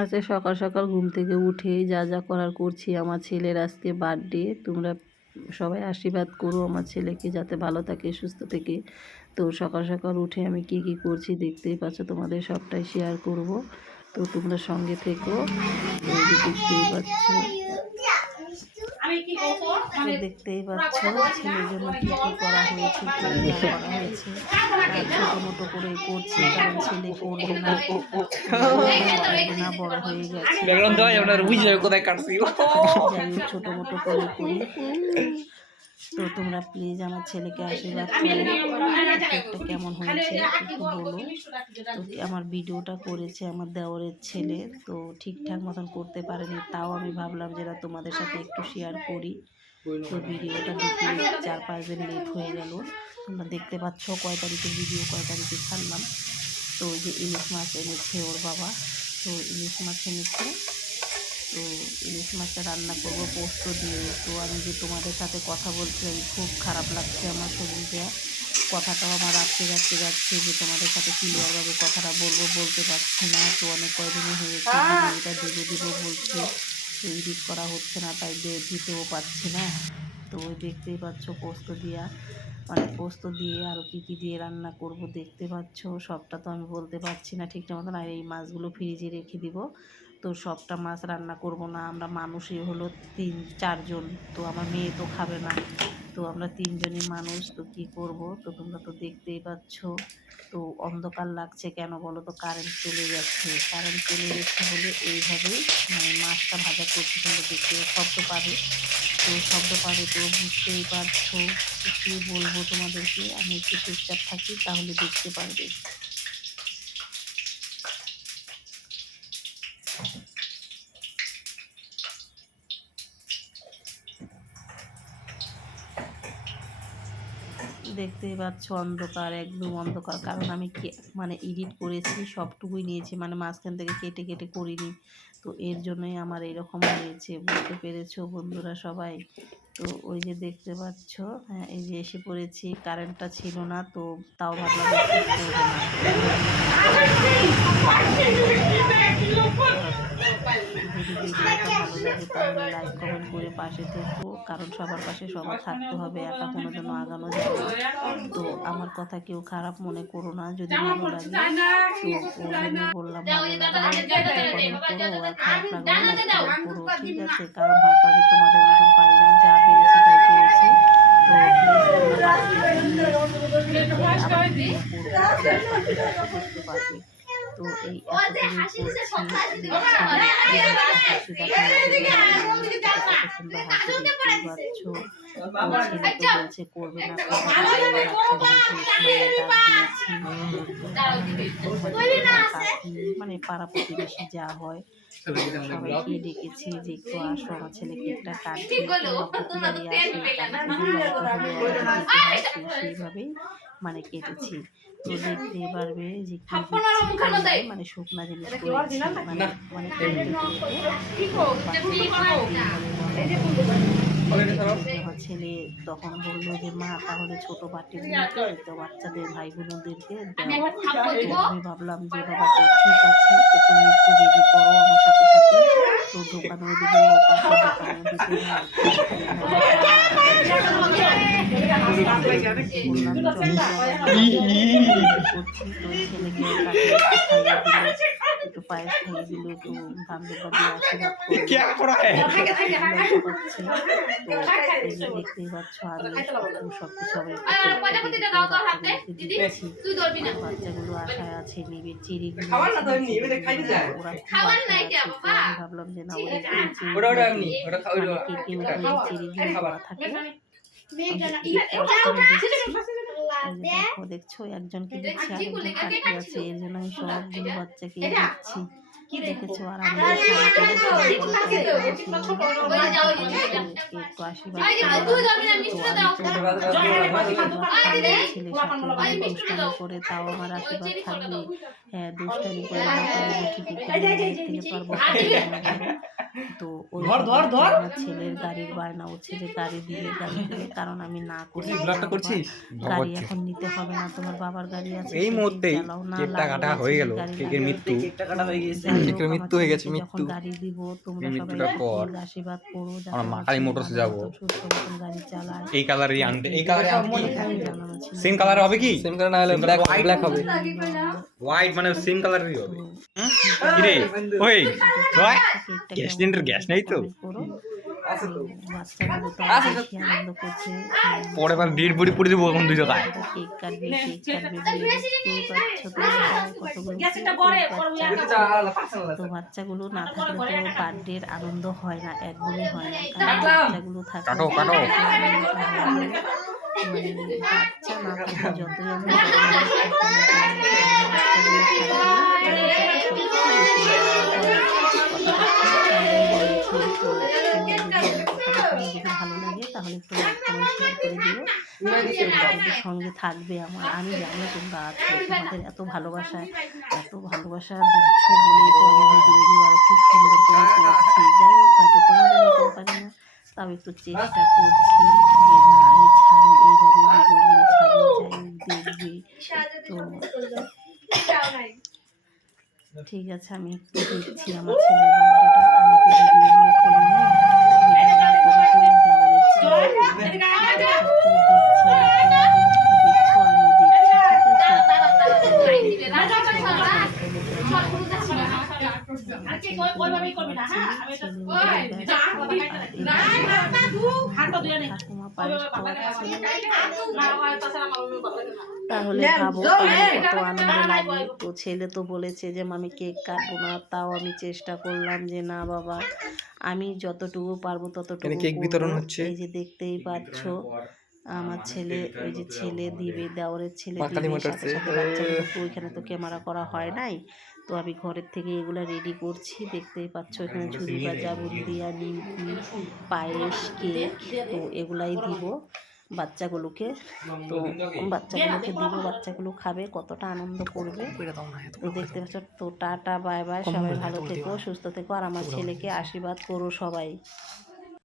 আজকে সকাল সকাল ঘুম থেকে উঠে যা যা করার করছি। আমার ছেলের আজকে বার্থডে। তোমরা সবাই আশীর্বাদ করো আমার ছেলেকে যাতে ভালো থাকে, সুস্থ থাকে। তো সকাল সকাল উঠে আমি কি কি করছি দেখতেই পাচ্ছ, তোমাদের সবটাই শেয়ার করব। তো তোমরা সঙ্গে থেকো। দেখতেই পাচ্ছ, দেখতেই পাচ্ছ ছেলের জন্য কি কি করা হয়েছে, কি কি করা হয়েছে। ছোট মোটো করে করছি, কারণ ছেলে করবে না, বড় হয়ে গেছে। ছোট মোটো করে করি। তো তোমরা প্লিজ আমার ছেলেকে আশীর্বাদ করো। কেকটা কেমন হয়েছে একটু বলো। তো আমার ভিডিওটা করেছে আমার দেওরের ছেলে, তো ঠিকঠাক মতন করতে পারেনি, তাও আমি ভাবলাম যেটা তোমাদের সাথে একটু শেয়ার করি। তো ভিডিওটা দিতে 4-5 দিন লেট হয়ে গেল। তোমরা দেখতে পাচ্ছ কয় তারিখের ভিডিও, কয় তারিখে ছাড়লাম। তো ওই যে ইলিশ মাছ এনেছে ওর বাবা, তো ইলিশ মাছ এনেছে। তো ইলিশ মাছটা রান্না করবো পোস্ত দিয়ে। তো আমি যে তোমাদের সাথে কথা বলছি, আমি খুব খারাপ লাগছে আমার শরীরটা, কথাটাও আমার যাচ্ছে যে তোমাদের সাথে ক্লিয়ারভাবে কথাটা বলতে পারছি না। তো অনেক কয়দিনই হয়েছে ভিডিওটা দিব বলছি, এডিট করা হচ্ছে না, তাই দিতেও পারছি না। তো ওই দেখতেই পাচ্ছ পোস্ত দিয়ে আরও কী দিয়ে রান্না করব দেখতে পাচ্ছ। সবটা তো আমি বলতে পারছি না ঠিকঠাক মতন। আর এই মাছগুলো ফ্রিজে রেখে দিব। তো সবটা মাছ রান্না করব না, আমরা মানুষই হলো 3-4 জন, তো আমার মেয়ে তো খাবে না। তো আমরা 3 জনই মানুষ, তো কি করব। তো তোমরা তো দেখতেই পাচ্ছ। তো অন্ধকার লাগছে কেন বলো তো, কারেন্ট চলে গেছে বলে এইভাবেই মাছটা ভাজা করছি। তোমরা দেখতে শব্দ পাবে, তো বুঝতেই পারছো। কী বলবো তোমাদেরকে, আমি একটু চুপচাপ থাকি তাহলে দেখতে পারবে। দেখতেই পাচ্ছ অন্ধকার, একদম অন্ধকার, কারণ আমি এডিট করেছি, সবটুকুই নিয়েছি, মাঝখান থেকে কেটে করিনি। তো এর জন্যই আমার এরকম হয়েছে, বুঝতে পেরেছো বন্ধুরা সবাই। তো ওই যে দেখতে পাচ্ছ, হ্যাঁ এই যে এসে পড়েছি, কারেন্টটা ছিল না, তো তাও ভাবলাম যদি ভিডিওটা ভালো লাগে তাহলে লাইক কমেন্ট করে পাশে থেকো, কারণ সবার পাশে সবার থাকতে হবে, একা কোনো দিনও আগানো যাবে না। তো আমার কথা কেউ খারাপ মনে করো না, যদি ভালো লাগে তো ওর জন্য বললাম, ভালো লাগলে কমেন্ট করো, আর খারাপ লাগলে লাইক কমেন্ট করো, ঠিক আছে। কারণ হয়তো আমি তোমাদের মতন পারি না, যা পেরেছি তাই করেছি। তো বুঝতে পারবে। তো এই বলছে করবে না, পাড়া প্রতিবেশী যা হয় সবাইকে ডেকেছি যে একটু আসো আমার ছেলেকে একটা কাটবে, সেইভাবেই কেটেছি। তো দেখতে পারবে যে কি শুকনা জিনিস করেছি, আমার ছেলে তখন বললো যে মা তাহলে ছোট বাটিগুলোতে তো বাচ্চাদের ভাই বোনদেরকে আমি ভাবলাম যে বাবা তো ঠিক আছে, তো তুমি একটু রেডি করো আমার সাথে সাথে। তো দোকানে ওইদিকে লোক আছে, দোকানে দিতে একটু পায়েস খাইয়ে দিল, একটু ধানদের বাড়ি দেখতেই পাচ্ছ। আমি সবকিছু বাচ্চাগুলো আশায় আছে, নেবে চেরিগুলো ভাবলাম যে না থাকে। দেখছো একজনকে দিচ্ছি, আরেকজন কাকি আছে, এর জন্য আমি সবগুলো বাচ্চাকে দিচ্ছি, দেখেছো। আর আমি একটু আশীর্বাদ করে, তাও আমার আশীর্বাদ থাকবে। হ্যাঁ দুষ্টামি করে ঠিকই থেকে পারবো। তো ওই আমার ছেলের গাড়ির বায়না হচ্ছে যে গাড়ি দিবে, কারণ আমি না করি গাড়ি এখন নিতে হবে না, তোমার বাবার গাড়ি আছে এই মুহূর্তেই চালাও না, কেকটা কাটা হয়ে গেল, কেকের মৃত্যু হয়ে গেছে। যখন গাড়ি দিব তোমরা সবাই আশীর্বাদ করো আমরা মাকালি মোটরসে যাব, সুস্থ মতন গাড়ি চালায়। এই কালারই আনতে, এই কালারে জানানো ছিল সেম কালার হবে কি? সেম কালার না হলে ব্ল্যাক হবে। হোয়াইট মানে সেম কালারই হবে। কি রে ওই রয় গ্যাস সিলিন্ডার গ্যাস নেই তো? বাচ্চাগুলো তো বেশি আনন্দ করছে। পরে বার ডিট বুড়ি পুড়ে দেবো এখন দুই জায়গায়। কেক কাটবে দেখতেই পাচ্ছ তোমরা কতগুলো। তো বাচ্চাগুলো না থাকলে তো বার্থডের আনন্দ হয় না, একদমই হয় না। কারণ বাচ্চাগুলো থাকলে কাটো কাটো বাচ্চা না থাকলে যতই আমরা ভালো লাগে তাহলে একটু শেয়ার করে দিও। সঙ্গে থাকবে আমার, আমি জানি তোমরা আছো, তোমাদের এত ভালোবাসা দিচ্ছ বলেই তো আমি ভিডিওগুলো আরো খুব সুন্দর করে করছি। যাই হোক হয়তো তোমাদের মতো পারি না, তাও একটু চেষ্টা করছি যে না আমি ছাড়ি, এইভাবে ভিডিওগুলো ছাড়ি, যাই দেখবে। তো ঠিক আছে, আমি একটু দেখছি আমার ছেলের বার্থডেটা, আমি তো ভিডিওগুলো করি না, তাহলে ভাবো কত আনন্দ লাগে। তো ছেলে তো বলেছে যে আমি কেক কাটবো না, তাও আমি চেষ্টা করলাম যে না বাবা আমি যতটুকু পারবো ততটুকু কেক বিতরণ হচ্ছে। এই যে দেখতেই পাচ্ছ আমার ছেলে, ওই যে ছেলে দিবে, দেওরের ছেলে মাকালি দিবে, মোটরসে। সাথে সাথে বাচ্চাগুলো ওইখানে তো ক্যামেরা করা হয় নাই, তো আমি ঘরের থেকে এগুলো রেডি করছি। দেখতেই পাচ্ছ এখানে ঝুড়ি ভাজা, বুন্দিয়া, নিমকি, পায়েস, কেক, তো এগুলাই দিব বাচ্চাগুলোকে। তো বাচ্চাগুলোকে দিব, বাচ্চাগুলো খাবে, কতটা আনন্দ করবে। তো দেখতে পাচ্ছ। তো টাটা বাই বাই, সবাই ভালো থেকো, সুস্থ থেকো, আর আমার ছেলেকে আশীর্বাদ করো সবাই।